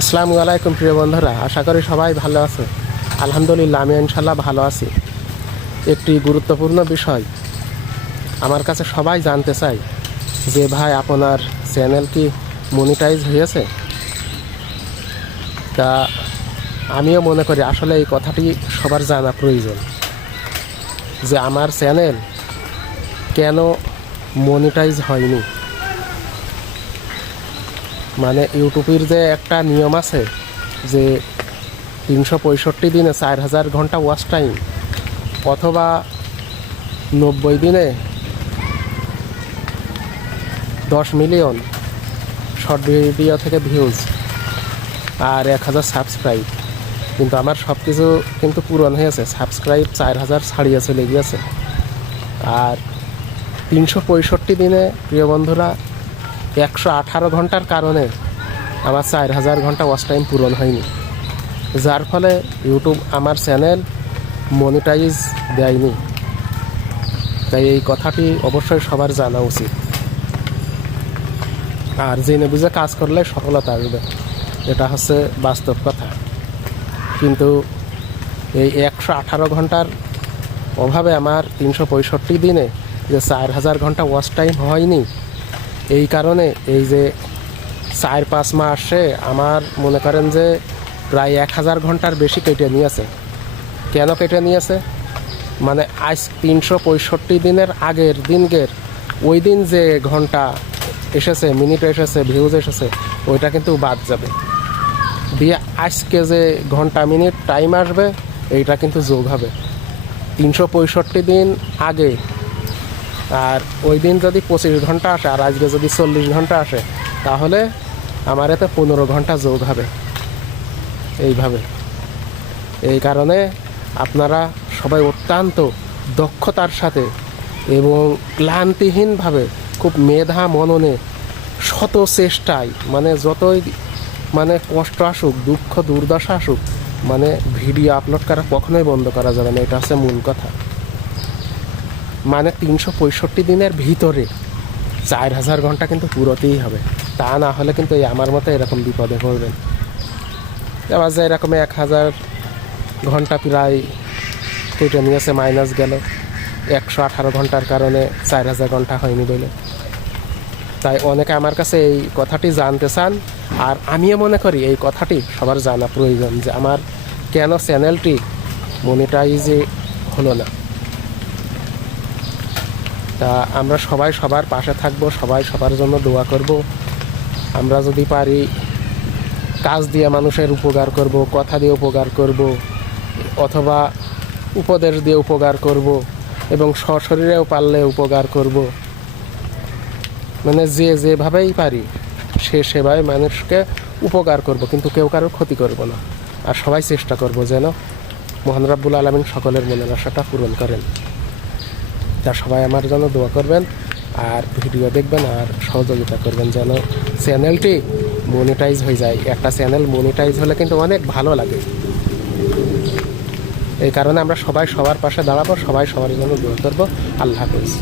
আসসালামু আলাইকুম প্রিয় বন্ধুরা, আশা করি সবাই ভালো আছে। আলহামদুলিল্লাহ আমি ইনশাল্লাহ ভালো আছি। একটি গুরুত্বপূর্ণ বিষয় আমার কাছে সবাই জানতে চাই, যে ভাই আপনার চ্যানেল কি মনিটাইজ হয়েছে? তা আমিও মনে করি আসলে এই কথাটি সবার জানা প্রয়োজন, যে আমার চ্যানেল কেন মনিটাইজ হয়নি। মানে ইউটিউবের যে একটা নিয়ম আছে যে তিনশো পঁয়ষট্টি দিনে চার হাজার ঘণ্টা ওয়াচ টাইম অথবা নব্বই দিনে দশ মিলিয়ন শর্ট ভিডিও থেকে ভিউজ আর এক হাজার সাবস্ক্রাইব কিন্তু আমার সব কিছু কিন্তু পূরণ হয়েছে সাবস্ক্রাইব চার হাজার ছাড়িয়েছে চলে গিয়েছে আর তিনশো পঁয়ষট্টি দিনে প্রিয় বন্ধুরা একশো আঠারো ঘণ্টার কারণে আমার চার হাজার ঘণ্টা ওয়াচ টাইম পূরণ হয়নি। যার ফলে ইউটিউব আমার চ্যানেল মনিটাইজ দেয়নি। তাই এই কথাটি অবশ্যই সবার জানা উচিত। আর জেনে বুঝে কাজ করলে সফলতা আসবে। এটা হচ্ছে বাস্তব কথা। কিন্তু এই একশো আঠারো ঘণ্টার অভাবে আমার তিনশো পঁয়ষট্টি দিনে যে চার হাজার ঘণ্টা ওয়াচ টাইম হয়নি এই কারণে এই যে চার পাঁচ মাসে আমার মনে করেন যে প্রায় এক হাজার ঘণ্টার বেশি কেটে নিয়েছে। কেন কেটে নিয়েছে? মানে আজ তিনশো পঁয়ষট্টি দিনের আগের দিনকের ওই দিন যে ঘণ্টা এসেছে মিনিট এসেছে ভিউজ এসেছে, ওইটা কিন্তু বাদ যাবে। দিয়ে আজকে যে ঘণ্টা মিনিট টাইম আসবে, এইটা কিন্তু যোগ হবে। তিনশো পঁয়ষট্টি দিন আগে আর ওই দিন যদি পঁচিশ ঘণ্টা আসে আর আজকে যদি চল্লিশ ঘণ্টা আসে, তাহলে আমার এতে পনেরো ঘণ্টা যোগ হবে। এইভাবে। এই কারণে আপনারা সবাই অত্যন্ত দক্ষতার সাথে এবং ক্লান্তিহীনভাবে খুব মেধা মননে শত চেষ্টায় মানে যতই মানে কষ্ট আসুক, দুঃখ দুর্দশা আসুক মানে ভিডিও আপলোড করা কখনোই বন্ধ করা যাবে না, এটা হচ্ছে মূল কথা। মানে তিনশো পঁয়ষট্টি দিনের ভিতরে চার হাজার ঘণ্টা কিন্তু পুরোতেই হবে। তা না হলে কিন্তু এই আমার মতো এরকম বিপদে পড়বেন। এবার যে এরকম এক হাজার ঘণ্টা প্রায় কেটে নিয়েছে, মাইনাস গেল। একশো আঠারো ঘণ্টার কারণে চার হাজার ঘণ্টা হয়নি বলে। তাই অনেকে আমার কাছে এই কথাটি জানতে চান, আর আমিও মনে করি এই কথাটি সবার জানা প্রয়োজন যে আমার কেন চ্যানেলটি মনিটাইজে হলো না। তা আমরা সবাই সবার পাশে থাকব, সবাই সবার জন্য দোয়া করব। আমরা যদি পারি, কাজ দিয়ে মানুষের উপকার করব, কথা দিয়ে উপকার করব, অথবা উপদেশ দিয়ে উপকার করব এবং সশরীরেও পারলে উপকার করব। মানে যে যেভাবেই পারি, সে সেভাবে মানুষকে উপকার করব, কিন্তু কেউ কারোর ক্ষতি করব না। আর সবাই চেষ্টা করব যেন মোহান রাব্বুল আলমিন সকলের মনের আশাটা পূরণ করেন। তা সবাই আমার জন্য দোয়া করবেন আর ভিডিও দেখবেন আর সহযোগিতা করবেন যেন চ্যানেলটি মনিটাইজ হয়ে যায়। একটা চ্যানেল মনিটাইজ হলে কিন্তু অনেক ভালো লাগে। এই কারণে আমরা সবাই সবার পাশে দাঁড়াবো, সবাই সবার জন্য দোয়া করব। আল্লাহ হাফিজ।